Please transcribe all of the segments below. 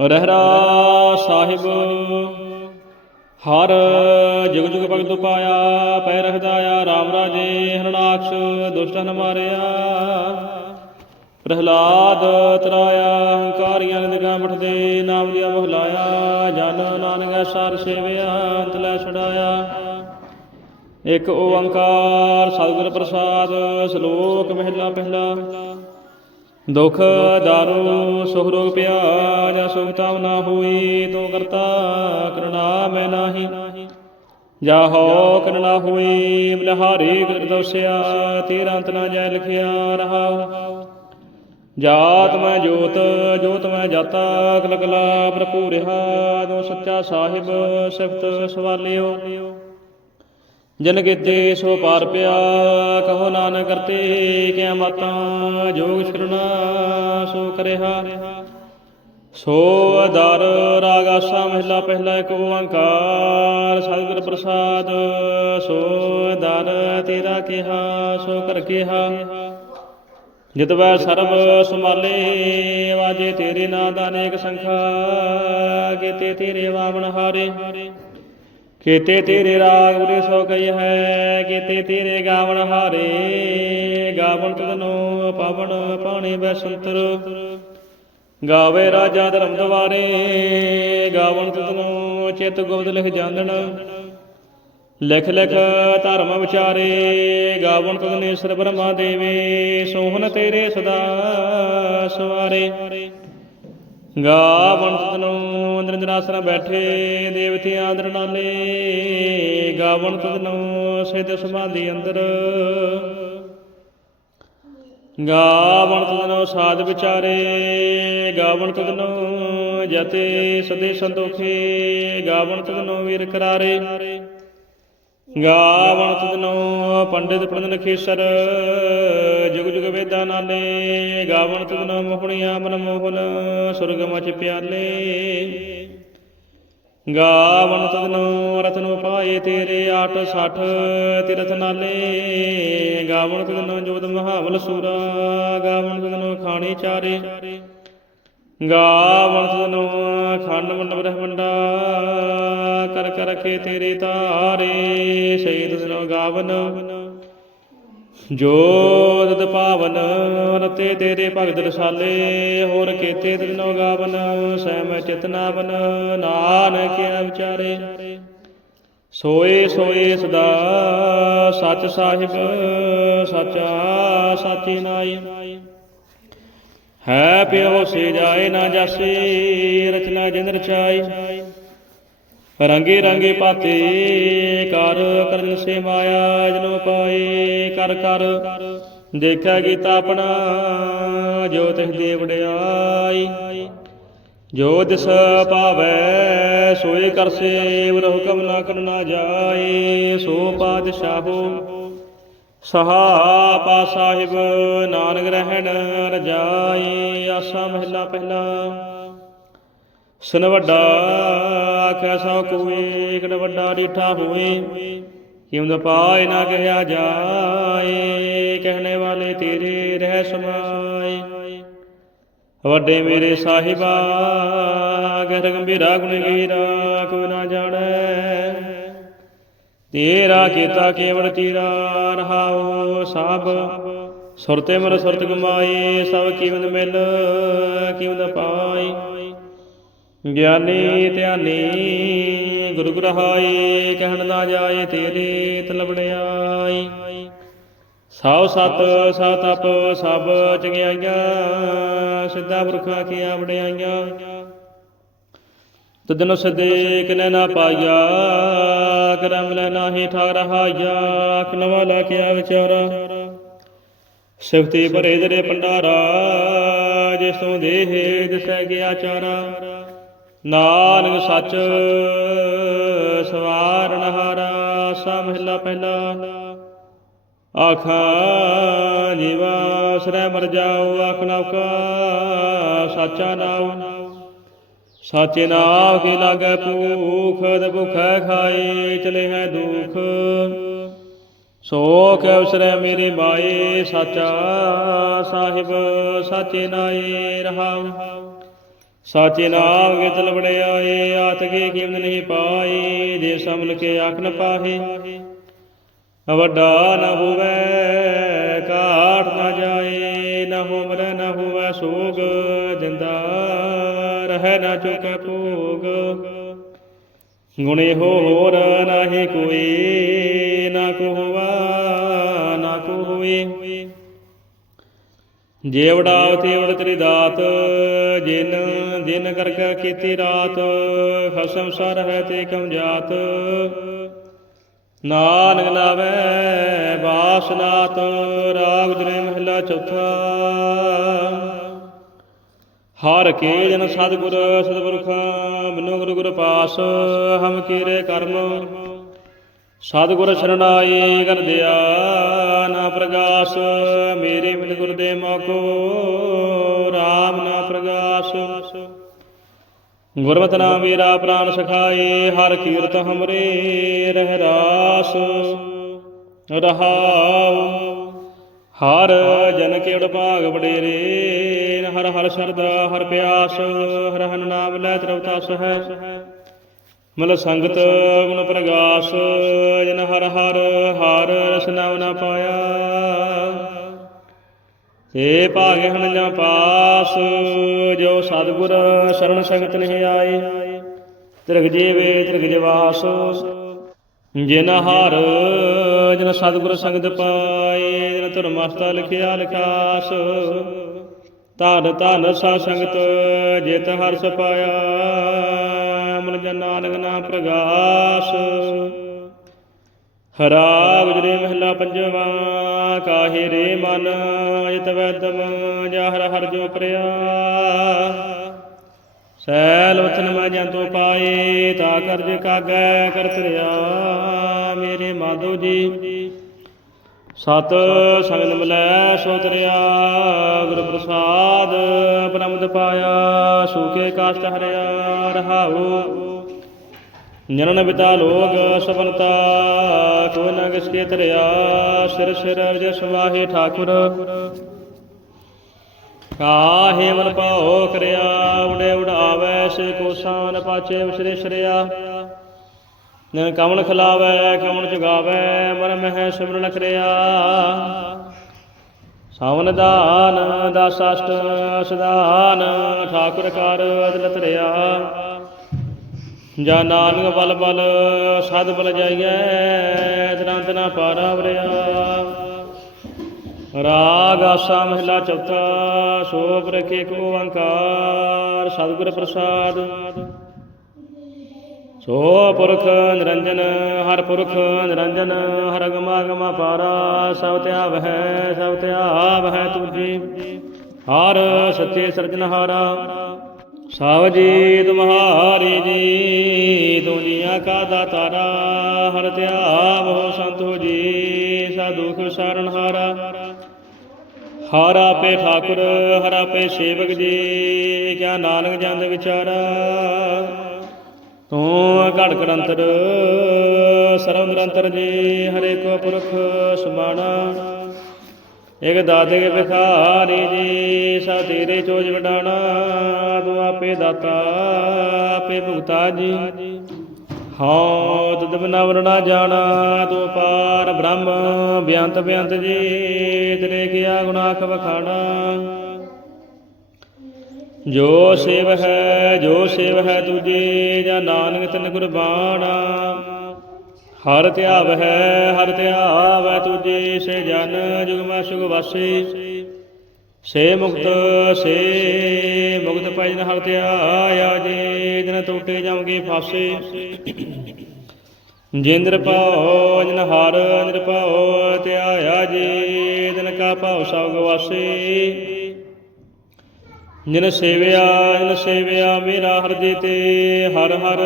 ਰਹਿਰਾ ਸਾਹਿਬ। ਹਰ ਜੁਗ ਜੁਗ ਭਗਤ ਪਾਇਆ ਪੈ ਰਹਦਾਇਆ RAM ਰਾਜੇ, ਹਰਨਾਕਸ਼ ਦੁਸ਼ਟਨ ਮਾਰਿਆ। ਪ੍ਰਹਲਾਦ ਤਰਾਇਆ, ਹੰਕਾਰੀਆਂ ਨਿਗਾਹ ਬਠਦੇ ਨਾਮ ਦਿਆ ਬਹਲਾਇਆ ਜਨ ਨਾਨਕ ਸਾਰ ਸੇਵਿਆ, ਅੰਤ ਲੈ ਛਡਾਇਆ। ਇੱਕ ਓੰਕਾਰ, ਸਤਿਗੁਰ ਪ੍ਰਸਾਦ, ਸ਼ਲੋਕ ਮਹਿਲਾ ਪਹਿਲਾ। ਦੁਖ ਦਾਰੂ ਸੁਖ ਰੋਗ ਪਿਆ ਸੁਖ ਤਾਮ ਨਾ ਹੋਈ, ਤੂੰ ਕਰਤਾ ਕਰੁਣਾ ਮੈਂ ਨਾਹੀ। ਜਾ ਹੋ ਕਰਨਾ ਹੋਈ ਬਲਹਾਰੀ ਕਰ ਤੇਰਾ ਅੰਤ ਨਾ ਜੈ ਲਿਖਿਆ ਰਹਾ ਜਾਤ ਮੈਂ ਜੋਤ ਜੋਤ ਮੈਂ ਜਾਤਾ ਕਲ ਪ੍ਰਭੂ ਭਰਪੂਰ ਰਹਾ, ਜੋ ਸੱਚਾ ਸਾਹਿਬ ਸਿਫਤ ਸਵਾਲਿਓ। ਜਨ ਕੀਤੇ ਸੋ ਪਾਰ ਪਿਆ, ਕਹੋ ਨਾਨਕ ਕਰਤੇ ਕਿਆ ਮਾਤਾਂ, ਜੋਗ ਸ਼ਰਣਾ ਸੋ ਕਰਿਆ। ਸੋ ਦਰ ਰਾਗ ਆਸਾ ਮਹਿਲਾ ਪਹਿਲਾ ਇੱਕ ਓੰਕਾਰ, ਸਤਿਗੁਰ ਪ੍ਰਸਾਦ, ਸੋ ਦਰ ਤੇਰਾ ਕਿਹਾ, ਸੋ ਕਰ ਕਿਹਾ। ਜਿਤ ਵੈ ਸਰਬ ਸੰਭਾਲੇ ਵਾਜੇ ਤੇਰੇ ਨਾਂ ਦਾ ਅਨੇਕ ਸੰਖਾ, ਕੀਤੇ ਤੇਰੇ ਵਾਵਣ ਹਾਰੇ। ਕੀਤੇ ਤੇਰੇ ਰਾਗ ਉਰੇ ਸੋ ਕਈ ਹੈ, ਕੀਤੇ ਤੇਰੇ ਗਾਵਣ ਹਾਰੇ, ਗਾਵਣ ਤਦਨੋ ਪਾਵਨ ਪਾਣੀ ਬੈਸੰਤਰ। ਗਾਵੇ ਰਾਜਾ ਧਰਮ ਦਵਾਰੇ ਗਾਵਣ ਤਦਨੋ ਚਿਤ ਗੁਪਤ ਲਿਖ ਜਾਂਦਣ। ਲਿਖ ਲਿਖ ਧਰਮ ਵਿਚਾਰੇ, ਗਾਵਣ ਤਦਨੇਸ਼ਰ ਬ੍ਰਹਮਾ ਦੇਵੇ, ਸੋਹਣ ਤੇਰੇ ਸਦਾ ਸਵਾਰੇ। ਗਾ ਤਦਨੋ ਨਿਰੰਜਨਾਸਨ ਬੈਠੇ, ਦੇਵਤੇ ਆਦਰ ਨਾਲੇ। ਗਾਵਣ ਤਦਨੋ ਸਿਧ ਸਮਾਧੀ ਅੰਦਰ। ਗਾਵਣ ਤਦਨੋ ਸਾਧ ਵਿਚਾਰੇ। ਗਾਵਣ ਤਦਨੋ ਜਤੇ ਸਦੇ ਸੰਤੋਖੇ। ਗਾਵਣ ਤਦਨੋ ਵੀਰ ਕਰਾਰੇ। ਗਾਵਣ ਤਦਨੋ ਪੰਡਿਤ ਪ੍ਰਣਨ ਖੇਸਰ, ਜੁਗ ਜੁਗ ਵੇਦਾਂ ਨਾਲੇ, ਗਾਵਣ ਤਦਨੋ ਮੋਹਣੀਆਂ ਮਨ ਮੋਹਨ, ਸੁਰਗ ਮਚ ਪਿਆਲੇ। ਗਾਵਣ ਤਦਨੋ ਰਤਨੋ ਪਾਏ ਤੇਰੇ 860 ਤਿਰਥ ਨਾਲੇ। ਗਾਵਣ ਤਦਨੋ ਜੋਤ ਮਹਾਵਲ ਸੂਰਾ, ਗਾਵਣ ਤਦਨੋ ਖਾਣੀ ਚਾਰੇ। ਗਾਵਣ ਤਦਨੋ ਖੰਡ ਮੰਡ। ਬ੍ਰਹਮੰਡਾ ਕਰ ਕਰ ਰਖੇ ਤੇਰੇ ਤਾਰੇ ਸਹੀ ਤਦਨੋ ਗਾਵਨ। ਜੋਤ ਪਾਵਨ, ਰਤੇ ਤੇਰੇ ਭਗਤ ਰਸਾਲੇ, ਹੋਰ ਕੀਤੇ ਤਦਨੋ ਗਾਵਨ, ਸਹਿਮ ਚਿਤਨਾਵਨ, ਨਾਨਕ ਵਿਚਾਰੇ। ਸੋਏ ਸੋਏ ਸਦਾ ਸੱਚ ਸਾਹਿਬ, ਸਚਾ ਸਾਚੀ ਨਾਈ। ਹੈ ਪਿਓ, ਸੇ ਜਾਏ ਨਾ ਜਾਸੇ, ਰਚਨਾ ਜਿੰਦ ਰਚਾਈ। ਰੰਗੇ ਰੰਗੇ ਪਾਤੇ, ਕਰ ਕਰਨ ਸੇ ਮਾਇਆ ਜਨੋ ਪਾਏ, ਕਰ ਕਰ। ਦੇਖਿਆ ਗੀਤਾ ਆਪਣਾ, ਜੋ ਤਿਸ ਦੇ ਵਡਿਆਈ। ਜੋ ਦਿਸ ਪਾਵੈ, ਸੋਏ ਕਰ ਸੇਵ ਹੁਕਮ ਨਾ ਕਰਨਾ ਜਾਏ, ਸੋ ਪਾਤਸ਼ਾਹੋ। ਸਹਾ ਪਾ ਸਾਹਿਬ, ਨਾਨਕ ਰਹਿਣ ਰਜਾਈ ਆਸਾ ਮਹਿਲਾ ਪਹਿਲਾ। ਸੁਨ ਵੱਡਾ ਆਖਿਆ, ਸੋ ਕੋਏ ਕਿਡ ਵੱਡਾ ਡੀਠਾ ਹੋਏ ਕਿਉਂ ਪਾਏ ਨਾ ਕਹਿਆ ਜਾਏ, ਕਹਿਣੇ ਵਾਲੇ ਤੇਰੇ ਰਹਿ ਸਮਾਏ। ਵੱਡੇ ਮੇਰੇ ਸਾਹਿਬਾ, ਗਹਿਰ ਗੰਭੀਰਾ ਗੁਣ ਗੀਰਾ, ਕੋਈ ਨਾ ਜਾਣੈ। ਤੇਰਾ ਕੀਤਾ ਕੇਵਲ ਤੀਰਾ ਰਹਾਉ ਸਭ ਸੁਰਤੇ ਮਰ ਸੁਰਤ ਗਮਾਏ, ਸਭ ਕੀਮਤ ਮਿਲ ਕੀਮਤ ਪਾਈ ਗਿਆਨੀ ਧਿਆਨੀ, ਗੁਰੂ ਗ੍ਰਹਾਈ, ਕਹਿਣ ਨਾ ਜਾਏ ਤੇਰੇ ਤਲਬੜਿਆਈ ਸਭ ਸਤ ਸਤ ਅਪ, ਸਭ ਚੰਗਿਆਈਆਂ, ਸਿੱਧਾ ਪੁਰਖਾਂ ਕੀਆਂ ਵਡਿਆਈਆਂ। ਤਦਨ ਸਦੇ ਕਿਨੇ ਨਾ ਪਾਇਆ, ਕਰਮ ਲੈ ਨਾਹੀ ਠਾ ਰਹਾਇਆ ਅਖ ਲੈ ਕੇ ਆ ਵਿਚਾਰਾ। ਸਿਫਤੀ ਭਰੇ ਜਰੇ ਭੰਡਾਰਾ, ਜਿਸ ਤੋਂ ਦੇਹ ਦਿਸੈ ਗਿਆ ਚਾਰਾ। ਨਾਨਕ ਸੱਚ ਸਵਾਰਨ ਹਾਰਾ ਸਾ ਮਹਿਲਾ ਪਹਿਲਾ। ਆਖਾ ਜੀਵਾ ਸਰੈ ਮਰ ਜਾਓ, ਆਖ ਨੌਕਾ ਸਾਚਾ ਨਾਉ। ਸਾਚੇ ਨਾਮ ਕੀ ਲਾਗੈ ਭੂਖ, ਤੇ ਭੁਖੈ ਖਾਏ ਚਲੇ ਹੈ ਦੁਖ। ਸੋ ਕੈ ਉਸਰੈ ਮੇਰੇ ਮਾਏ, ਸਾਚਾ ਸਾਹਿਬ, ਸਾਚੇ ਨਾਏ ਰਹਾਉ। ਸਾਚੇ ਨਾਮ ਕੇ ਬੜਿਆਏ ਆਤ ਕੀਮਤ ਨਹੀਂ ਪਾਈ ਦੇ ਸਮਲ ਕੇ ਆਖ ਨ ਪਾਹੇ। ਵੱਡਾ ਨ ਹੋਵੇ ਕਾਟ ਨ ਜਾਏ, ਨ ਹੋਮਰ ਨ ਹੋਵੇ ਸੋਗ, ਜਿੰਦਾ ਰਹਿ ਨ ਚੁਕੈ ਭੋਗ। ਗੁਣੇ ਹੋ ਹੋਰ ਨਾਹੀ ਕੋਈ, ਨਾ ਕੋ ਹੋਵਾ ਨਾ ਕੋ ਹੋਏ ਜੇ ਵਡਾਵ ਤੇਰੀ ਦਾਤ, ਜਿਨ ਦਿਨ ਕਰ ਕਰ ਕੀਤੀ ਰਾਤ ਖਸਮ ਸਰ ਹੈ ਤੇ ਕਮ ਜਾਤ? ਨਾਨਕ ਨਾਵੇ ਬਾਸਨਾਤ, ਰਾਗ ਜਨੇ ਮਹਲਾ ਚੌਥਾ। ਹਰ ਕੇ ਜਨ ਸਤਿਗੁਰ, ਸਤਿਪੁਰਖ ਮਨੋ ਗੁਰੂ ਗੁਰ ਪਾਸ, ਹਮ ਕੀਰੇ ਕਰਮ। ਸਤਿਗੁਰ ਸ਼ਰਣਾਈ ਕਰ ਦਿਆ। ਨਾ ਪ੍ਰਗਾਸ, ਮੇਰੇ ਮਿਲ ਗੁਰ ਦੇ ਮੋਕੋ RAM ਨਾ ਪ੍ਰਗਾਸ। ਗੁਰਮਤਿ ਨਾਮ ਮੇਰਾ ਪ੍ਰਾਨ ਸਖਾਏ, ਹਰ ਕੀਰਤ ਹਮਰੇ ਰਹਿ ਰਾਸ। ਰਹਾਉ, ਹਰ ਜਨ ਕੇਵੜ ਭਾਗ ਵਡੇਰੇ, ਹਰ ਹਰ ਸ਼ਰਦਾ, ਹਰ ਪਿਆਸ ਹਰ ਹਰ ਨਾਮ ਲੈ ਤਰਵ ਹੈ ਮਲ ਸੰਗਤ ਗੁਣ ਪ੍ਰਗਾਸ, ਜਨ ਹਰ ਹਰ ਹਰ ਰਸ ਨਾ ਪਾਇਆ। ਤੇ ਭਾਗੇ ਹਨ ਜਾਂ ਪਾਸ, ਜੋ ਸਤਿਗੁਰ ਸ਼ਰਨ ਸੰਗਤ ਨਹੀਂ ਆਏ, ਤਿਰਗ ਜੀਵੇ ਤਿਰਗ ਜਵਾਸ। ਜਿਨ ਹਰ, ਜਿਨ ਸਤਿਗੁਰ ਸੰਗਤ ਪਾਏ, ਜਿਨ ਧਰਮਸਤਾ ਲਿਖਿਆ ਲਿਖਾਸ, ਧਨ ਧਨ ਸਾ ਸੰਗਤ, ਜਿਤ ਹਰ ਸਪਾਇਆ ਮਨ ਜਨ ਨਾਨਕ ਨਾਮ ਪ੍ਰਗਾਸ। ਹਰਾ ਗੁਜਰੇ ਮਹਿਲਾ ਪੰਜਵਾ, ਕਾਹੇ ਰੇ ਮਨ ਜਿਤ ਵੈਦਮ ਜਾ ਹਰ ਹਰ ਜੋ ਪ੍ਰਿਆ। ਸੈਲ ਵਤਨ ਮੈਂ ਜੰਤੋ ਪਾਏ, ਤਾ ਕਰਜ ਕਾਗੈ ਕਰ ਤਰਿਆ ਮੇਰੇ ਮਾਧੋ ਜੀ ਸਤ ਸੰਗਨ ਮਲੈ ਸੋ ਤਰਿਆ, ਗੁਰ ਪ੍ਰਸਾਦ ਬ੍ਰਹਮਦ ਪਾਇਆ ਸੂਕੇ ਕਾਸ਼ਟ ਹਰਿਆ, ਰਹਾਉ। ਜਨਨ ਬਿਤਾ ਲੋਗ ਸਬਨਤਾ ਕੋ ਨ ਕਿਸਕੇ ਤਰਿਆ, ਸਿਰ ਸਿਰ ਅਰਜ ਸਵਾਹੇ ਠਾਕੁਰ। ਕਾਹੇ ਮਨ ਪਾਉ ਕਰਿਆ ਉਡੇ ਉਡਾਵੈ ਸੇ ਕੋਸਾਨ ਪਾਚੇ ਵਿਸਰੇ ਸਰਿਆ ਨਨ ਕਮਣ ਖਲਾਵੈ ਕਮਣ ਜਗਾਵੈ ਮਨ ਮਹਿ ਸਿਮਰਨ ਕਰਿਆ। ਸਾਵਨ ਦਾਨ, ਦਸ ਅਸ਼ਟ ਸਦਾਨ ਠਾਕੁਰ ਕਰ ਅਦਲ ਧਰਿਆ ਜਾ ਨਾਨਕ ਬਲ ਬਲ, ਸਦ ਬਲ ਜਾਈਐ ਤਨੰਤ ਨਾ ਪਾਰਾ ਵਰਿਆ। ਰਾਗ ਆਸਾ ਮਹਿਲਾ ਚੌਥਾ ਸੋਭ ਰਖੇ ਕੋ ਓੰਕਾਰ ਸਤਿਗੁਰ ਪ੍ਰਸਾਦ। ਸੋ ਪੁਰਖ ਨਿਰੰਜਨ ਹਰ ਪੁਰਖ ਨਿਰੰਜਨ ਹਰ ਗਮਾ ਗਮਾ ਪਾਰਾ, ਸਭ ਧਿਆਵ ਹੈ, ਸਭ ਧਿਆਵ ਹੈ ਤੁਜੀ। ਹਰ ਸੱਚੇ ਸਰਜਨਹਾਰਾ ਸਭ ਜੀ ਤੁਮਹਾਰੀ ਜੀ, ਦੁਨੀਆ ਕਾ ਦਾਤਾਰਾ, ਹਰ ਧਿਆਵ ਹੋ ਸੰਤ ਜੀ, ਸਾ ਦੁਖ ਸਰਣ ਹਾਰਾ ਹਰ ਆਪੇ ਠਾਕੁਰ, ਹਰ ਆਪੇ ਸੇਵਕ ਜੀ, ਕਿਆ ਨਾਨਕ ਜੰਦ ਵਿਚਾਰਾ। ਤੂੰ ਘੜ ਕਰੰਤਰ ਸਰਵ ਨਿਰੰਤਰ ਜੀ ਹਰੇ ਕੋ ਪੁਰਖ ਸਮਾਣਾ। ਇਕ ਦਾਤੇ ਕੇ ਭਿਖਾਰੀ ਜੀ ਸਾ ਤੇਰੇ ਚੋਜ ਵਡਾਣਾ। ਤੂੰ ਆਪੇ ਦਾਤਾ, ਆਪੇ ਭੁਗਤਾ ਜੀ। ਹਉ ਤਦ ਬਿਨਾ ਵਰਣਾ ਜਾਣਾ, ਤੂੰ ਪਾਰ ਬ੍ਰਹਮ, ਬਿਆੰਤ ਬਿਆੰਤ ਜੀ, ਤੇਰੇ ਕੀਆ ਗੁਨਾਹ ਵਖਾਣਾ। ਜੋ ਸੇਵ ਹੈ ਜੋ ਸੇਵ ਹੈ ਤੁਝੇ ਜਾਂ ਨਾਨਕ ਤਿਨ ਗੁਰਬਾਣਾ। ਹਰ ਧਿਆਵ ਹੈ ਹਰ ਧਿਆਵ ਹੈ ਤੁਝੇ ਸੇ ਜਨ ਜੁਗਮਾ ਸੁਖ ਵਾਸੇ। ਸੇ ਮੁਕਤ ਸੇ ਮੁਕਤ ਭਜਨ ਹਰ ਧਿਆਇਆ ਜੇ ਦਿਨ ਟੋਟੇ ਜਾਵਾਂਗੇ ਫਾਸੇ। ਜਿੰਦਰ ਪਾਉ ਜਨ ਹਰ ਨਿਰਭਉ, ਧਿਆਇਆ ਜੇ ਦਿਨ ਕਾ ਭਾਉ ਸਭ ਗਵਾਸੇ ਜਿਨ ਸੇਵਿਆ ਜਿਨ ਸੇਵਿਆ ਮੇਰਾ ਹਿਰਦੇ ਤੇ, ਹਰ ਹਰ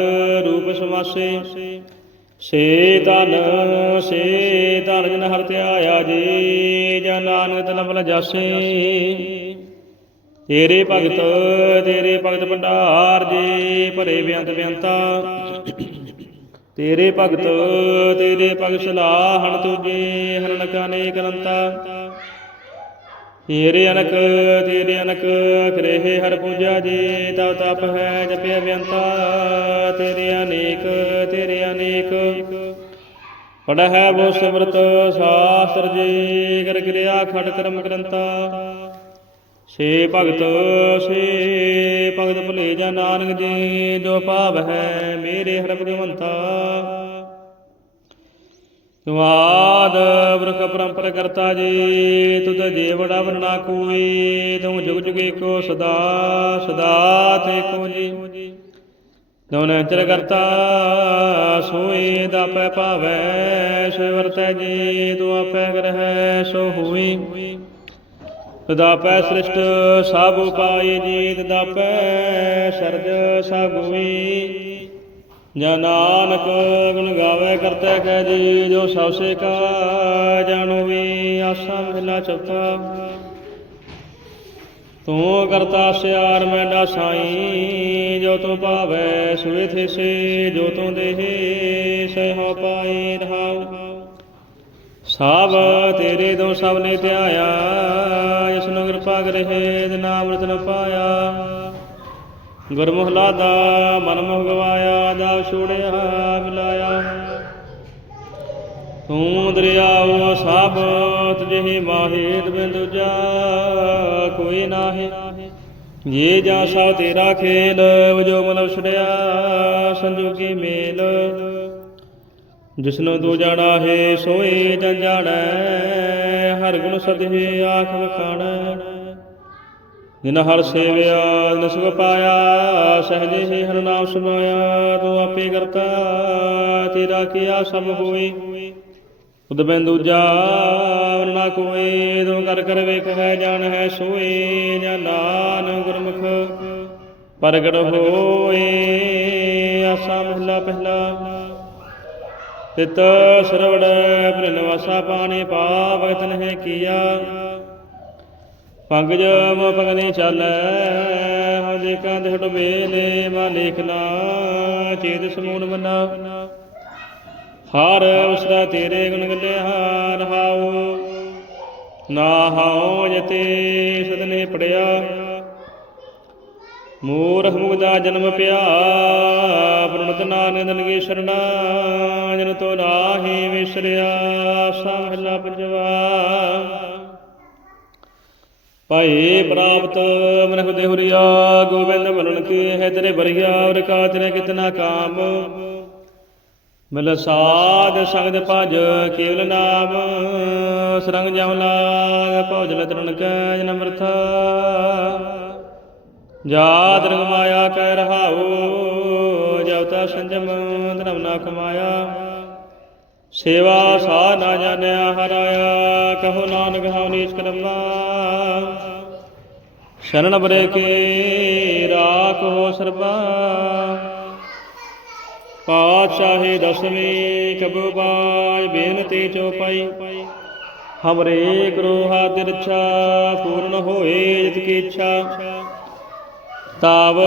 ਰੂਪ ਸਮਾਸੇ। ਸੇ ਧਨ ਸੇ ਧਨ ਜਿਨ ਹਰ ਧਿਆਇਆ ਜੀ ਜਨ ਨਾਨਕ ਤਨ ਬਲ ਜਾਸੇ। ਤੇਰੇ ਭਗਤ ਤੇਰੇ ਭਗਤ ਭੰਡਾਰ ਜੀ, ਭਰੇ ਬਿਆੰਤ ਬਿਆੰਤਾ। ਤੇਰੇ ਭਗਤ ਤੇਰੇ ਭਗਤ ਸਲਾਹਣ ਤੁਝੇ ਹਰਨ ਕਾਨੇ ਅਨੰਤਾ ਤੇਰੇ ਅਨਕ ਤੇਰੇ ਅਨਕ ਕਰੇਹ ਹਰ ਪੂਜਾ ਜੀ, ਤਵ ਤਪ ਹੈ ਜਪਿਆ ਬਿਅੰਤਾ ਤੇਰੇ ਅਨੇਕ ਤੇਰੇ ਅਨੇਕ। ਪੜਾ ਹੈ ਬੋ ਸਿਮਰਤ, ਸ਼ਾਸਤਰ ਜੀ, ਕਰ ਕਿਰਿਆ ਖੜ ਕਰਮ ਕਰੰਤਾ ਸੇ ਭਗਤ ਸੇ ਭਗਤ ਭੁਲੇ ਜਾ ਨਾਨਕ ਜੀ, ਜੋ ਭਾਵ ਹੈ ਮੇਰੇ ਹਰ ਭਗਵੰਤਾ ਤੁਮਾਦ ਬ੍ਰਖ ਪਰੰਪਰ ਕਰਤਾ ਜੀ, ਤੁਧ ਜੀਵੜਾ ਵਰਣਾ ਕੋਈ ਤੂੰ ਜੁਗ ਜੁਗ ਏਕੋ ਸਦਾ ਸਦਾ ਤੇ ਕੋ ਜੀ। ਦੋਨ ਅੰਤਰ ਕਰਤਾ, ਸੋਈ ਦਾ ਪੈ ਭਾਵੈ, ਸੋ ਵਰਤੈ ਜੀ, ਤੂੰ ਆਪੈ ਗ੍ਰਹਿ, ਸੋ ਹੋਈ। ਤਦਾ ਪੈ ਸ੍ਰਿਸ਼ਟ ਸਭ ਉਪਾਏ ਜੀ ਤਦਾ ਪੈ ਸਰਜ ਸਭ ਹੋਈ ਜਾਂ ਨਾਨਕ ਗੁਣ ਗਾਵੇ ਕਰਤੇ ਕਹਿ ਜੀ ਜੋ ਸਭ ਸੇ ਕਾ ਜਾਣੋ ਵੀ ਆਸਾ ਮਹਿਲਾ ਚੌਥਾ ਤੂੰ ਕਰਤਾ ਸਿਆਰ ਮੈਂ ਸਾਈ, ਜੋ ਤੂੰ ਭਾਵੈ ਸੁਏ ਥੇ ਜੋ ਤੂੰ ਦੇਹੇ ਸਹਿ ਪਾਈ ਰਹਾਉ। ਸਭ ਤੇਰੇ ਤੋਂ ਸਭ ਨੇ ਧਿਆਇਆ, ਜਿਸ ਨੂੰ ਕਿਰਪਾ ਕਰਹਿ ਤੇ ਨਾਮ ਰਤਨ ਪਾਇਆ। ਗੁਰਮੁਖ ਦਾ ਮਨ ਮੁਖ ਗਵਾਇਆ, ਜਾ ਛੋੜਿਆ, ਮਿਲਾਇਆ। ਤੂੰ ਦਰਿਆਉ ਸਭ ਤੁਝੇ ਮਾਹੇ ਬਿਨ ਦੂਜਾ ਕੋਈ ਨਾਹੀ। ਜੇ ਜਾਂ ਸਭ ਤੇਰਾ ਖੇਲ, ਵਜੋ ਮਨ ਛੜਿਆ, ਸੰਜੋਗੀ ਮੇਲ। ਜਿਸਨੂੰ ਤੂੰ ਜਾਣਾ ਹੈ, ਸੋਏ ਜਨ ਜਾਣੈ, ਹਰ ਗੁਣ ਸਦਹੇ ਆਖ ਵਖਾਣੈ ਜਿਨ ਹਰ ਸੇਵਿਆ ਜਿਨ ਸੁਖ ਪਾਇਆ, ਸਹਜੇ ਹੀ ਹਰ ਨਾਮ ਸੁਨਾਇਆ ਤੂੰ ਆਪੇ ਕਰਤਾ, ਤੇਰਾ ਕੀਆ ਸਭ ਹੋਈ ਉਦ ਬਿਨ ਦੂਜਾ ਵਰਨਾ ਕੋਏ ਤੂੰ ਕਰ ਕਰ ਵੇਖ ਹੈ, ਜਾਣ ਹੈ, ਸੋਏ, ਜਾਂ ਨਾਨ ਗੁਰਮੁਖ। ਪ੍ਰਗਟ ਹੋਏ, ਆਸਾ ਮਹਲਾ ਪਹਿਲਾ। ਤਿਤ ਸਰਵੜ ਪ੍ਰਨਵਾਸਾ ਪਾਣੀ ਪਾ ਭਗਤ ਨਹਿ ਕੀਆ। ਪੰਗਜ ਮੋ ਪਗਨੇ ਚਾਲੈ। ਹਉ ਕੰਧ ਹਟ ਮੇਲੇ ਮਾ ਲੇਖਨਾ ਚੇਤ ਸਮੂਨ ਬਨਾ ਹਰ ਉਸਰਾ ਤੇਰੇ ਗੁਣ ਗੱਲਿਆ ਰਹਾਉ ਨਾ ਹਾਉ ਜਤੇ ਸਦਨੇ ਪੜਿਆ। ਮੂਰਖ ਮੁਗਦਾ ਜਨਮ ਪਿਆ ਪ੍ਰਣਤ ਨਾਨਕ ਦਨਗੇ ਸ਼ਰਣਾ ਜਨ ਤੋ ਰਾਹੀ ਵਿਸਰਿਆ ਸਮਹਲਾ ਪੰਜਵਾ। ਭਾਈ ਪ੍ਰਾਪਤ ਮਨਖ ਦੇਹੁਰੀਆ ਗੋਬਿੰਦ ਮਰਨ ਕੀ ਹੈ ਤੇਰੇ ਬਰਿਆ ਔਰ ਕਾ ਤੇਰੇ ਕਿਤਨਾ ਕਾਮ? ਮਿਲ ਸਾਧ ਸੰਗਤ ਭਜ ਕੇਵਲ ਨਾਮ, ਸਰੰਗ ਜਮ ਲਾਗ ਭੌਜਲ ਤਰਨ ਕੈ ਜਨ ਅਮਰਥ ਜਾ ਦਰਗ ਮਾਇਆ ਕਹਿ ਰਹਾਉ ਜਬ ਸੰਜਮ ਧਰਮ ਨਾ ਕਮਾਇਆ। ਸੇਵਾ ਸਾ ਨਾ ਜਾਣਿਆ, ਹਰਾਇਆ, ਕਹੋ ਨਾਨਕ ਹਉ ਨੀਚ ਕਰਮਾ। ਸ਼ਰਨ ਬਰੇ ਕੀ ਰਾਖ ਹੋ ਸਰਬਾ। ਪਾਤਸ਼ਾਹੀ ਦਸਵੀਂ ਕਬੂ ਬਾਜ ਬੇਨਤੀ ਚੋਪਾਈ ਹਮਰੇ ਕਰੋ ਹਾਦਿ ਪੂਰਨ ਹੋਏ ਜਿਤ ਕੀ ਇੱਛਾ। ਤਾਵ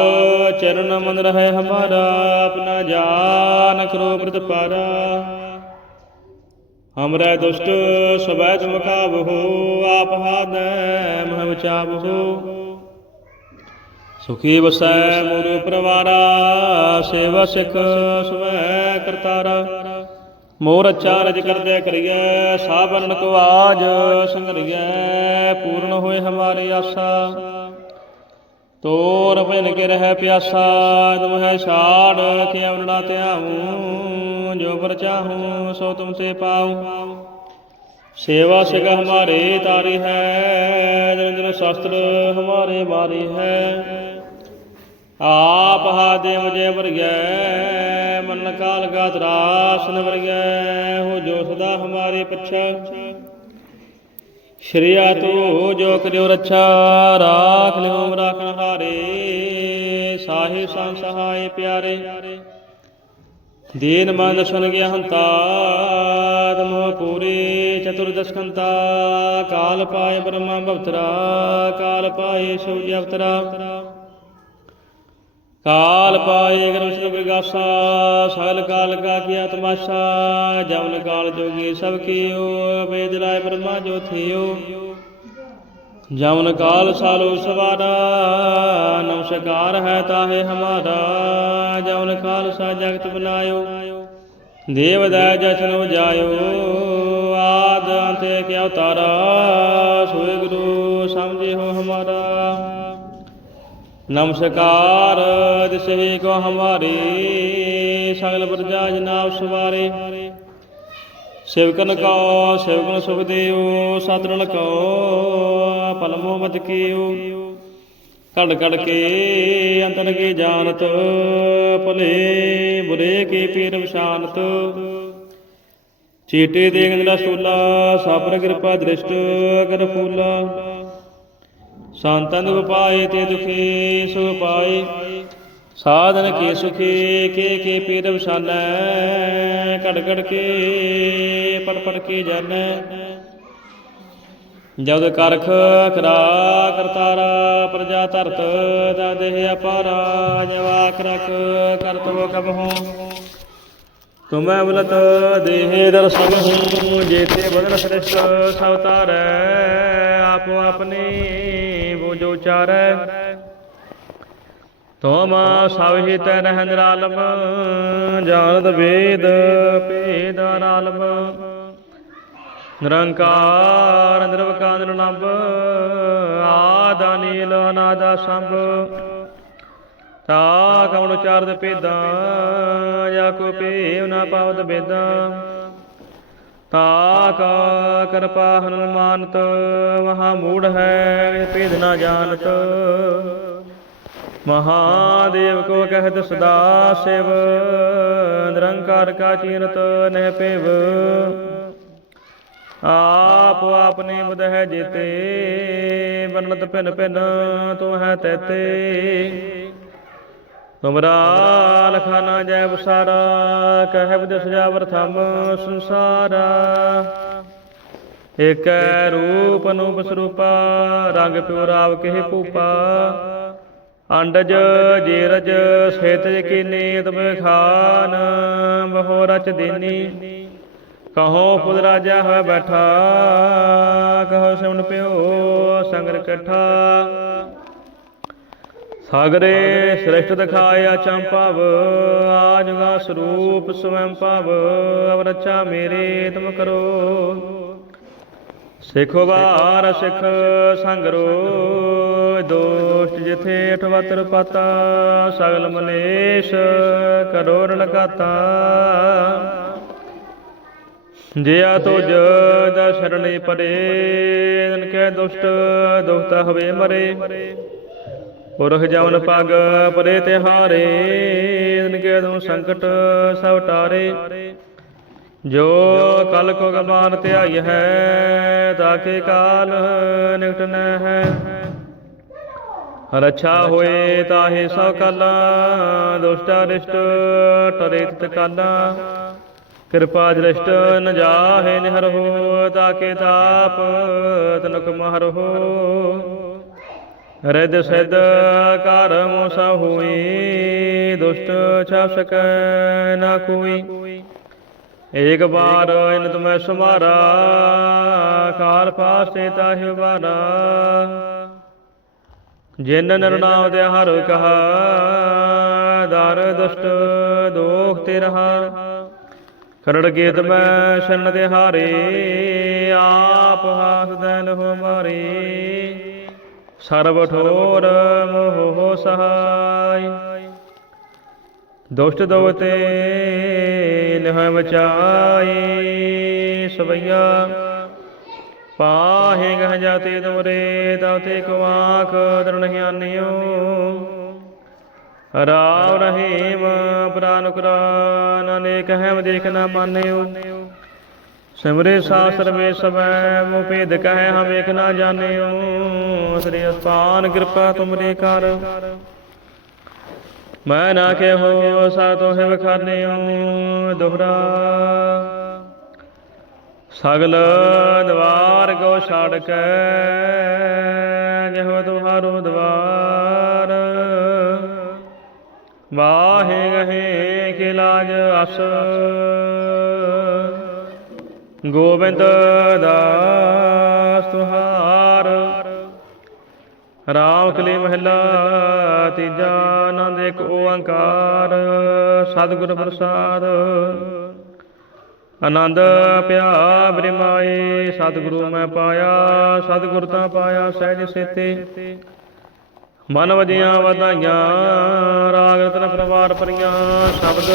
ਚਰਨ ਮਨ ਰਹਿ ਹਮਾਰਾ, ਆਪਣਾ ਜਾਨ ਕਰੋ ਪ੍ਰਤਪਾਰਾ ਹਮਰੇ ਦੁਸ਼ਟ ਸਵੈ ਤੁਮ ਕਾਬਹੋ ਆਪ ਹਾਦੈ ਮਹ ਬਚਾਵਹੋ ਸੁਖੀ ਵਸੈ ਮੁਰ ਪਰਵਾਰਾ, ਸੇਵਾ ਸਿਖ ਸੁਵੈ ਕਰਤਾਰਾ। ਮੋਰ ਅਚਾ ਰਜ ਕਰਦੇ ਕਰੀਐ ਸਾਬਨ ਕੋ ਆਜ ਸੰਗਰੀਐ ਪੂਰਨ ਹੋਏ ਹਮਾਰੀ ਆਸਾ। ਤੋਰ ਭਿਨ ਕੇ ਰਹਿ ਪਿਆਸਾ, ਤੁਮ ਹੈ ਛਾੜ ਖਿਆਵਣਾ ਧਿਆਉ, ਜੋ ਪਰ ਚਾਹੂ, ਸੋ ਤੁਮ ਸੇ ਪਾਉ। ਸੇਵਾ ਸਿਗ ਹਮਾਰੇ ਤਾਰੀ ਹੈ ਜਨ ਜਨ ਸ਼ਾਸਤਰ ਹਮਾਰੇ ਮਾਰੀ ਹੈ। ਆਪ ਹਾਦੇ ਮੁਝੇ ਵਰਗੈ, ਮਨ ਕਾਲ ਗਾਤ ਰਾਸਨ ਵਰਗੈ, ਹੋ ਜੋ ਸਦਾ ਹਮਾਰੇ ਪਛਾ। ਸ਼੍ਰਿਆ ਤੋ ਜੋ ਕਰਿਓ ਰੱਛਾ, ਰਾਖ ਲਿਓ ਰਾਖਣ ਹਾਰੇ ਸਾਹਿਬ ਸੰਤ ਸਹਾਈ ਪਿਆਰੇ। ਦੇਨ ਮਨ ਸੁਨ ਗਿਆ ਹੰਤਾ, ਤਮੋ ਪੂਰੇ ਚਤੁਰਦਸ਼ਕੰਤਾ ਕਾਲ ਪਾਏ ਬ੍ਰਹਮਾ ਭਵਤਰਾ, ਕਾਲ ਪਾਏ ਸ਼ਿਵ ਜਵਤਰਾ ਕਾਲ ਪਾਏ ਗਰਵਸ਼ਨ ਬਿਰਗਾਸਾ ਸਗਲ ਕਾਲ ਕਾ ਕੀਆ ਤਮਾਸ਼ਾ, ਜਮਨ ਕਾਲ ਜੋਗੀ ਸਭ ਕੀਓ, ਵੇਦ ਰਾਏ ਬ੍ਰਹਮਾ ਜੋ ਥਿਓ। ਜਮਨ ਕਾਲ ਸਾਲੋ ਸਵਾਰਾ, ਨਮਸਕਾਰ ਹੈ ਤਾਹੇ ਹਮਾਰਾ, ਜਮਨ ਕਾਲ ਸਾ ਜਗਤ ਬਨਾਇਓ ਦੇਵ ਦਾ ਜਸ਼ਨ ਉਜਾਇਓ ਆਦ ਅੰਤ ਕੇ ਅਵਤਾਰਾ ਸੋਏ ਗੁਰੂ ਸਮਝਿਓ ਹਮਾਰਾ। ਨਮਸਕਾਰ ਦਿਸੇ ਕੋ ਹਮਾਰੇ, ਸਗਲ ਪ੍ਰਜਾ ਜਨਾਬ ਸਵਾਰੇ। ਸੇਵਕਨ ਕੋ, ਸੇਵਕਨ ਸੁਖ ਦੇਉ ਕੋ, ਪਲਮੋ ਮਤ ਕੀਓ। ਕੜ ਕੜ ਕੇ ਅੰਤਰ ਕੀ ਜਾਣਤ, ਭਲੇ ਬੁਰੇ ਕੀ ਪੀਰ ਵਿਸ਼ਾਨਤ ਚੀਟੇ ਦੇਗਨ ਦਾ ਸੂਲਾ ਸਾਪਰ ਕਿਰਪਾ ਦ੍ਰਿਸ਼ਟ ਅਗਰ ਫੂਲਾ। ਸੰਤਨ ਦੁਖ ਤੇ ਦੁਖੀ ਸੁਖ ਪਾਏ। ਸਾਧਨ ਕੇ ਸੁਖੀ, ਕੇ ਕੇ ਪੀਰ ਵਿਸ਼ਾਨੈ ਕੜ ਕੜ ਕੇ ਪੜ ਪੜ ਕੇ ਜਾਣੈ ਜਦ ਕਰਖ ਕਰਾ ਕਰਤਾਰਾ ਪ੍ਰਜਾ ਧਰਤ, ਦਾ ਦੇਹ ਅਪਾਰਾ ਜਵਾ ਕਰਖ ਕਰਤੋ ਕਬਹੂ ਤੁਮੈ ਬਲਤ ਦੇਹ ਦਰਸ਼ਨ ਹੂੰ, ਜੇਤੇ ਬਦਨ ਸ੍ਰਿਸ਼ਟ ਸਵਤਾਰੈ ਆਪੋ ਆਪਣੇ ਬੋਜੋ ਚਾਰੈ ਸਭ ਤੈ ਰਹਿ ਨਿਰਾਲਮ ਜਾਣਦ ਵੇਦ ਭੇਦ ਅਨਾਲਮ ਨਿਰੰਕਾਰ ਨਿਰਵਕਾਰ ਨਿਰਨੰਬ ਆਦਾ ਨੀਲ ਅਨਾਦਾ ਸੰਭ ਤਾ ਕਵਣ ਉਚਾਰਦ ਭੇਦਾਂ, ਜਾ ਕੋ ਭੇਵ ਨਾ ਪਾਵਤ ਬੇਦਾਂ ਤਾ ਕਾ ਕਿਰਪਾ ਹਨੁਮਾਨਤ ਮਹਾ ਮੂੜ ਹੈ, ਭੇਦ ਨਾ ਜਾਣਤ। ਮਹਾਦੇਵ ਕੋ ਕਹਿਤ ਸਦਾ ਸਿਵ, ਨਿਰੰਕਾਰ ਕਾ ਚੀਨਤ ਨਹਿ ਭੇਵ ਆਪ ਆਪਨੇ ਬੁਧ ਹੈ ਜੀਤੇ, ਬਨਤ ਭਿਨ ਭਿਨ, ਤੂੰ ਹੈ ਤੈਤੇ। ਤੁਮਰਾ ਲਖਾ ਜੈ ਬਸਾਰਾ ਕਹਿ ਬਦ ਸਜਾਵਰ ਥਮ ਸੰਸਾਰਾ। ਏਕੈ ਰੂਪ ਅਨੂਪ ਸਰੂਪਾ, ਰੰਗ ਪਿਉ ਰਾਵ ਕਹਿ ਭੂਪਾ। ਅੰਡਜ ਜੀਰਜ ਸੇਤਜ ਕੀਨੀ ਤੁਮ ਖਾਨ ਬਹੁ ਰਚ ਦੀਨੀ। ਕਹੋ ਪੁੱਤ ਰਾਜਾ ਹੋਇ ਬੈਠਾ, ਕਹੋ ਸਿਮਨ ਪਿਓ ਸੰਗਰ ਇਕੱਠਾ। ਸਾਗਰੇ ਸ੍ਰਿਸ਼ਟ ਦਿਖਾਇਆ ਚੰਪਾਵ, ਆਜਗਾ ਸਰੂਪ ਸਵੈੰ ਭਵ ਅਵਰਚਾ ਮੇਰੇ ਤੁਮ ਕਰੋ। ਸਿੱਖੋ ਬਾਰ ਸਿੱਖ ਸੰਗਰੋ ਦੋਸ਼ਟ ਜਿਥੇ ਅਠਵਤਰ ਪਤਾ, ਸਗਲ ਮਲੇਸ਼ ਕਰੋ ਰਣ ਜਿਆ ਤੁਜ ਦਾ ਸ਼ਰਣੇ ਪਰੇ ਤਨ ਕੈ ਦੁਸ਼ਟ ਦੁਖਤ ਹਵੇ ਮਰੇ। ਪੁਰਖ ਜਵਨ ਪਗ ਪਰੇ ਤਿਹਾਰੇ ਤਨ ਕੈ ਦੂ ਸੰਕਟ ਸਭ ਟਾਰੇ। ਜੋ ਕਲ ਕੋ ਗਮਾਨ ਧਿਆਈ ਹੈ ਤਾਕੇ ਕਾਲ ਨਿਕਟ ਨ ਹੈ। ਰਛਾ ਹੋਏ ਤਾਹੇ ਸੋ ਕਲਾ, ਦੁਸ਼ਟਾ ਰਿਸ਼ਟ ਟਰੇ ਤਿਤ ਕਾਲਾ। ਕਿਰਪਾ ਦ੍ਰਿਸ਼ਟ ਨ ਜਾਹੇ ਨਿਹਰ ਹੋ ਤਾਕੇ ਤਾਪ ਤਨਕ ਮਹਰ ਹੋ। ਰਿਦ ਸਿਧ ਕਰ ਮੋਸਾ ਹੋਈ ਦੁਸ਼ਟ ਛਾਪ ਸਕੈ ਨਾ ਕੋਈ। ਏਕ ਬਾਰ ਇਨ ਤੁਮੈ ਸੁਮਾਰਾ ਕਾਲ ਪਾਸੇ ਤਾਹਿ ਬਾਰਾ ਜਿਨ ਨਰਨਾਮ ਤੇ ਹਰ ਕਹਾ, ਦਰ ਦੁਸ਼ਟ ਦੋਖ ਤੇ ਰਹਾ। ਖਰੜ ਗੇਤ ਮੈਂ ਸ਼ਰਨ ਦੇ ਹਾਰੇ, ਆਪ ਹਾਸ ਦੈਨ ਹੋ ਮਾਰੇ। ਸਰਬ ਠੋਰ ਮੋਹ ਸਹਾਈ ਦੁਸ਼ਟ ਦੋਤੇ ਨਹਿ ਬਚਾਈ ਸਵਈਆ। ਪਾਹੇ ਗਹ ਜਾਤੇ ਤੁਮਰੇ ਤਾਤੇ ਕੋ ਦਰਣ ਆਨਿਓ। ਰਾਮ ਰਹੀਮ ਪ੍ਰਾਨੁਕਰਾ ਨਾਨਕ ਹੈ ਦੇਖ ਨਾ ਮਾਨਿਓ। ਸਿਮਰੇ ਸਾਸਰ ਵੇ ਸਵੈ ਮੋ ਭੇਦ ਕਹੈ ਹਮ ਵੇਖ ਨਾ ਜਾਣਿਓ। ਸ੍ਰੀ ਅਸਪਾਨ ਕਿਰਪਾ ਤੁਮਰੇ ਕਰ। ਮੈਂ ਨਾ ਕੇ ਹੋ ਸਾ ਤੋਹਿ ਵਖਾਨਿਓ ਦੁਹਰਾ। ਸਗਲ ਦਵਾਰ ਕੋ ਛਾੜ ਕੇ, ਜਿਹੋ ਤੁਹਾਰੋ ਦਵਾਰ। ਵਾਹੇ ਗਹੇ ਕੇ ਲਾਜ ਅਸ। ਗੋਬਿੰਦ ਦਾਸ ਤੁਹਾਰ। ਰਾਮ ਕਲੀ ਮਹਿਲਾ, ਤੀਜਾ ਆਨੰਦ ਇੱਕ ਓੰਕਾਰ, ਸਤਿਗੁਰ ਪ੍ਰਸਾਦ। ਆਨੰਦ ਪਿਆ ਬ੍ਰਹਮਾਏ, ਸਤਿਗੁਰੂ ਮੈਂ ਪਾਇਆ, ਸਤਿਗੁਰ ਤਾਂ ਪਾਇਆ ਸਹਿਜ ਸੇਤੇ। ਮਨ ਵਜੀਆਂ ਵਧਾਈਆਂ, ਰਾਗ ਰਤਨ ਪਰਵਾਰ ਪਰੀਆਂ ਸ਼ਬਦ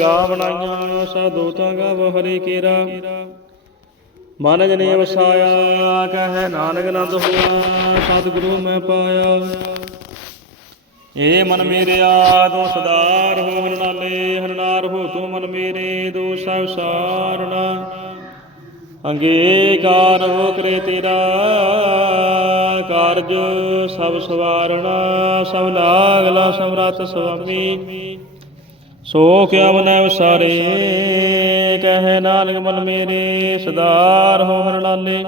ਗਾ ਬਣਾਈਆਂ ਸਾਧੂਤਾਂ ਗਾਵੋ ਹਰੀ ਕੀਰਾ। ਮਨ ਜਨੇ ਵਸਾਇਆ, ਕਹੈ ਨਾਨਕ ਨੰਦ ਹੋਆ ਸਤਿਗੁਰੂ ਮੈਂ ਪਾਇਆ। ਏ ਮਨ ਮੇਰਿਆ ਤੂੰ ਸਦਾਰ ਹੋ ਨਾਲੇ ਹਰ ਹੋ, ਤੂੰ ਮਨ ਮੇਰੇ ਦੋ ਸਭ ਸਾਰਣਾ ਅੰਗੀਕਾਰ ਹੋ ਕਰੇ ਤੇਰਾ ਕਾਰਜ, ਸਭ ਸਵਾਰਣਾ, ਸਭ ਲਾਗਲਾ ਸਮਰੱਥ ਸੁਆਮੀ। ਸੋ ਕਿਆ ਮਨੈ ਵਿਸਾਰੇ ਕਹੈ ਨਾਨਕ ਮਨ ਮੇਰੇ, ਸਦਾਰ ਹੋ ਹਰ ਲਾਲੇ।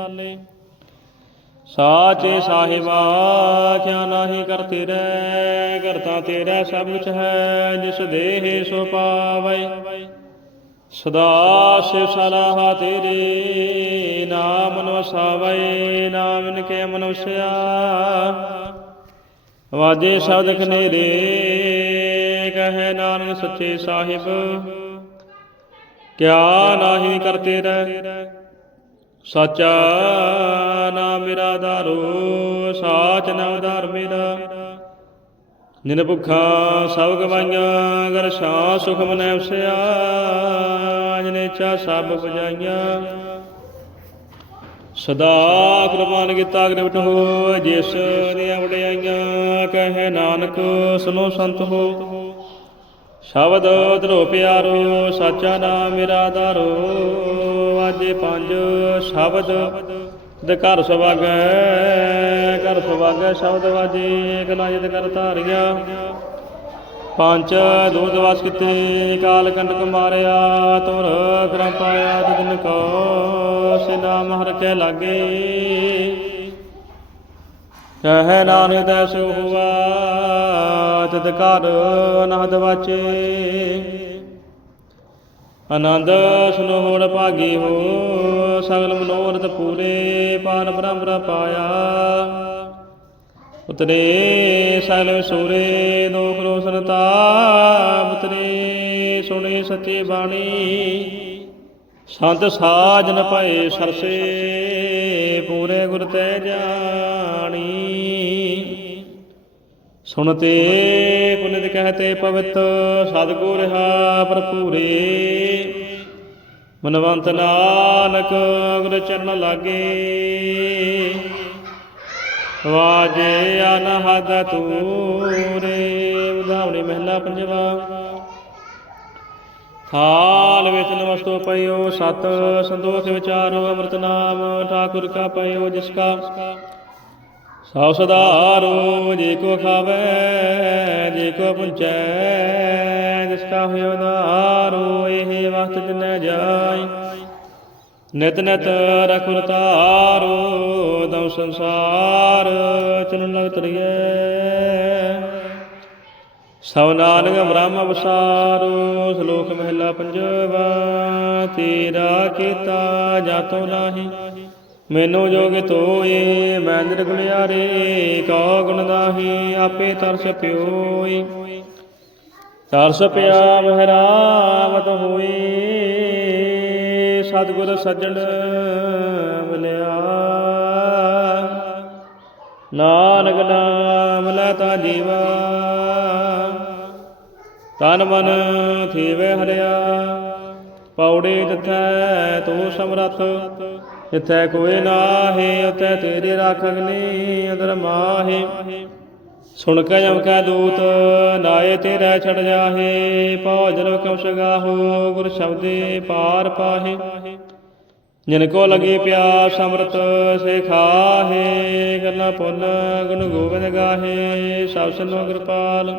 ਸਾਚੇ ਸਾਹਿਬਾ, ਕਿਆ ਨਾਹੀ ਕਰ ਤੇਰੇ, ਕਰਤਾ ਤੇਰਾ ਸਭ ਕੁਛ ਹੈ, ਜਿਸ ਦੇਹ ਸੋ ਪਾਵੈ। ਸਦਾ ਸਿਵ ਸਲਾਹ ਤੇਰੇ, ਨਾਮ ਮਨ ਵਸਾਵੈ ਨਾਮ ਇਨ ਕੇ ਮਨ ਵਸਿਆ ਵਾਜੇ ਸ਼ਬਦ ਕਨੇਰੇ ਕਹੈ ਨਾਨਕ ਸੱਚੇ ਸਾਹਿਬ। ਕਿਆ ਨਾਹੀ ਕਰਤੇ ਰਹਿ? ਸਾਚਾ ਨਾਮ ਮੇਰਾ ਧਾਰੋ, ਸਾਚ ਨਾਮ ਉਧਾਰ ਮੇਰਾ। ਨਿਨ ਭੁੱਖਾ ਸਭ ਗਵਾਈਆਂ ਗਰ ਸ਼ਾ ਸੁਖ ਮਨੈ ਵਸਿਆ ਜਨੇ ਚਾ ਸਭ ਬਜਾਈਆਂ ਸਦਾ ਕੁਰਬਾਨ ਕੀਤਾ ਗ੍ਰਿਪਟ ਹੋ ਜਿਸ ਨੇ ਵਡਿਆਈਆਂ ਕਹੈ ਨਾਨਕ, ਸੁਨੋ ਸੰਤ ਹੋ। ਸ਼ਬਦ ਧਰੋ ਪਿਆਰੋ, ਸਾਚਾ ਨਾਮ ਮੇਰਾ ਧਾਰੋ। ਵਾਜੇ ਪੰਜ ਸ਼ਬਦ ਦੇ ਘਰ ਸੁਭਾਗੈ ਘਰ ਸੁਭਾਗੈ ਸ਼ਬਦ ਵਾਜੇ ਕਲਾ ਜਿਤ ਕਰ ਧਾਰਿਆ। ਪੰਜ ਦੂਤ ਵਾਸ ਕਿਤੇ, ਕਾਲ ਕੰਡਕ ਮਾਰਿਆ ਤੁਰ ਕਰਮ ਪਾਇਆ ਤਿਨ ਕੋ ਸੇ ਨਾਮ ਹਰ ਕੇ ਲਾਗੇ। ਕਹੈ ਨਾਨਕ ਤੈ ਸੋ ਹੁਆ ਤਤ ਘਰ ਅਨਹਦ ਵਾਚੇ। ਆਨੰਦ ਸੁਨੋ ਹੋੜ ਭਾਗੀ ਹੋ, ਸਗਲ ਮਨੋਰਥ ਪੂਰੇ ਪਾਰ ਬ੍ਰਹਮ ਪਾਇਆ। ਉਤਰੇ ਸਗਲ ਸੂਰੇ ਦੋ ਕਰੋ ਸੰਤਾ ਉਤਰੇ ਸੁਣੇ ਸੱਚੀ ਬਾਣੀ। ਸੰਤ ਸਾਜਨ ਭਏ ਸਰਸੇ, ਪੂਰੇ ਗੁਰ ਤੈ ਜਾਣੀ। ਸੁਣਤੇ ਪੁਨਿਤ ਕਹਤੇ ਪਵਿੱਤ ਸਤਿਗੁਰ ਰਹਾ ਭਰਪੂਰੇ। ਮਨਵੰਤ ਨਾਨਕ ਗੁਰ ਚਰਨ ਲਾਗੇ। ਵਾਜੇ ਅਨਹਦ ਤੂਰੇ। ਉਦਾਵਣੀ ਮਹਿਲਾ ਪੰਜਵਾ। ਥਾਲ ਵਿੱਚ ਨਮਸਤੋ ਪਇਓ ਸਤ ਸੰਤੋਖ ਵਿਚਾਰੋ, ਅੰਮ੍ਰਿਤ ਨਾਮ, ਠਾਕੁਰ ਕਾ ਪਇਓ ਜਿਸ ਕਾ ਸਭ ਸਦਾਰੋ ਜੇ ਕੋ ਖਾਵੇ, ਜੇ ਕੋ ਪੁੰਚੈ ਜਿਸ ਕਾ ਹੋਇ ਉਦਾਰੋ ਇਹ ਵਕਤ ਜਿਨੈ ਜਾਈ। ਨਿਤ ਨਿਤ ਰਖੁਰ ਤਾਰੋ ਦਮ ਸੰਸਾਰ ਚਲਨ ਲਗ ਤਰੀਏ ਸਭ ਨਾਨਕ ਬ੍ਰਹਮ ਅਵਸਾਰੋ ਸ਼ਲੋਕ ਮਹਿਲਾ ਪੰਜਵਾ, ਤੇਰਾ ਕੀਤਾ ਜਾਤੋ ਨਾਹੀ। ਮੈਨੂੰ ਜੋਗ ਤੋਏ, ਮੈਂ ਨਿਰਗੁਣਿਆਰੇ ਕਉ ਗੁਣ ਨਾਹੀ, ਆਪੇ ਤਰਸ ਪਿਓਈ ਤਰਸ ਪਿਆ ਮਹਿਰਾਮਤ ਹੋਈ ਸਤਿਗੁਰ ਸੱਜਣ ਮਿਲਿਆ। ਨਾਨਕ ਨਾਮ ਲੈ ਤਾ ਜੀਵਾ, ਤਨ ਮਨ ਥੀਵੇ ਹਰਿਆ। ਪੌੜੇ ਜਿਥੈ ਤੂੰ ਸਮਰੱਥ ਜਿਥੈ ਕੋਈ ਨਾਹੀ ਉਤੈ ਤੇਰੀ ਰਾਖ ਅਗਨੀ ਅਦਰ ਮਾਹੇ। ਸੁਣ ਕੇ ਜਮ ਕੈ ਦੂਤ ਨਾਏ ਤੇਰਾ ਛੜ ਜਾਹੇ। ਭੋਜਨ ਕਉ ਸਗਾਹੋ ਗੁਰ ਸ਼ਬਦੇ ਪਾਰ ਪਾਹੇ। ਜਿਨ ਕੋ ਲਗੇ ਪਿਆਸ ਅੰਮ੍ਰਿਤ ਸੇ ਖਾਹੇ। ਗੱਲਾਂ ਪੁੰਨ ਗੁਣ ਗੋਬਿੰਦ ਗਾਹੇ, ਸਭ ਸਨੋ ਕਿਰਪਾਲ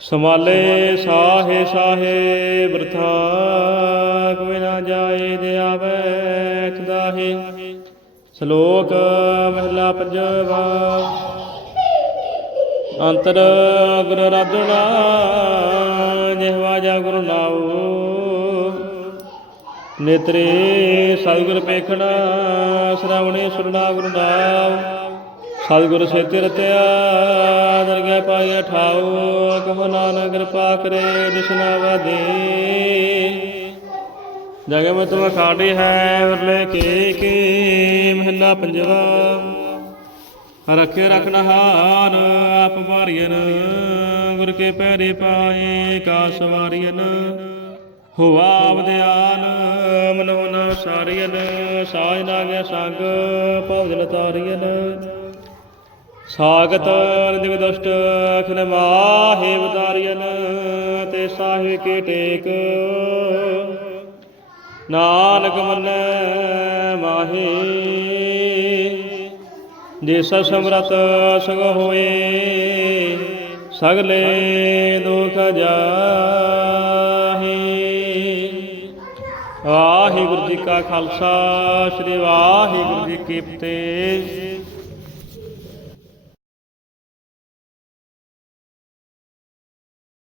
ਸਮਾਲੇ ਸਾਹੇ ਸਾਹੇ ਬਰਥਾ ਕੋਈ ਨਾ ਜਾਏ ਦੇ ਆਵੇ ਚਦਾਹੇ ਸ਼ਲੋਕ ਮਹਿਲਾ ਪੰਜਵਾ, ਅੰਤਰ ਗੁਰ ਰਾਧਨਾ ਜਿਹਵਾ ਜਾ ਗੁਰੂ ਨਾਉ। ਨੇਤਰੇ ਸਤਿਗੁਰ ਪੇਖਣਾ, ਸ਼ਰਵਣੇ ਸੁਰਨਾ ਗੁਰੂ ਨਾਮ ਸਤਿਗੁਰ ਸੇਤੇ ਰਤਿਆ ਦਰਗਹਿ ਪਾਈਆ ਠਾਉ ਕਹੋ ਨਾਨਕ ਕਿਰਪਾ ਕਰੇ ਦਿਸਨਾ ਵਾਦੇ ਜਗ ਮੈਂ ਤੁਮ ਹੈ, ਵਰਲੇ ਕੇ ਕੀ, ਮਹਿਲਾ ਪੰਜਵਾ। ਰਖਿ ਰਖਨ ਆਪ ਭਾਰੀਨ ਗੁਰ ਕੇ ਪੈਰੇ ਪਾਏ ਕਾ ਸਵਾਰੀਨ ਹੁਆ ਬਦਿਆਨ ਮਨੋ ਨ ਸਾਰੀਨ ਸਾਜ ਲਾਗੇ ਸੰਗ ਭਵਜਨ ਤਾਰੀਨ ਸਾਗਤ ਨਿਦਿਗ ਦੁਸ਼ਟ ਅਖਿਲ ਮਾਹੇ ਬਤਾਰੀਨ ਤੇ ਸਾਹਿਬ ਕੇ ਟੇਕ। ਨਾਨਕ ਮੰਨੈ ਮਾਹੇ, ਜਿਸ ਸਮਰਤ ਸਗ ਹੋਏ, ਸਗਲੇ ਦੁਖ ਜਾਹੇ। ਵਾਹਿਗੁਰੂ ਜੀ ਕਾ ਖਾਲਸਾ, ਸ੍ਰੀ ਵਾਹਿਗੁਰੂ ਜੀ ਕੀ ਫਤਿਹ।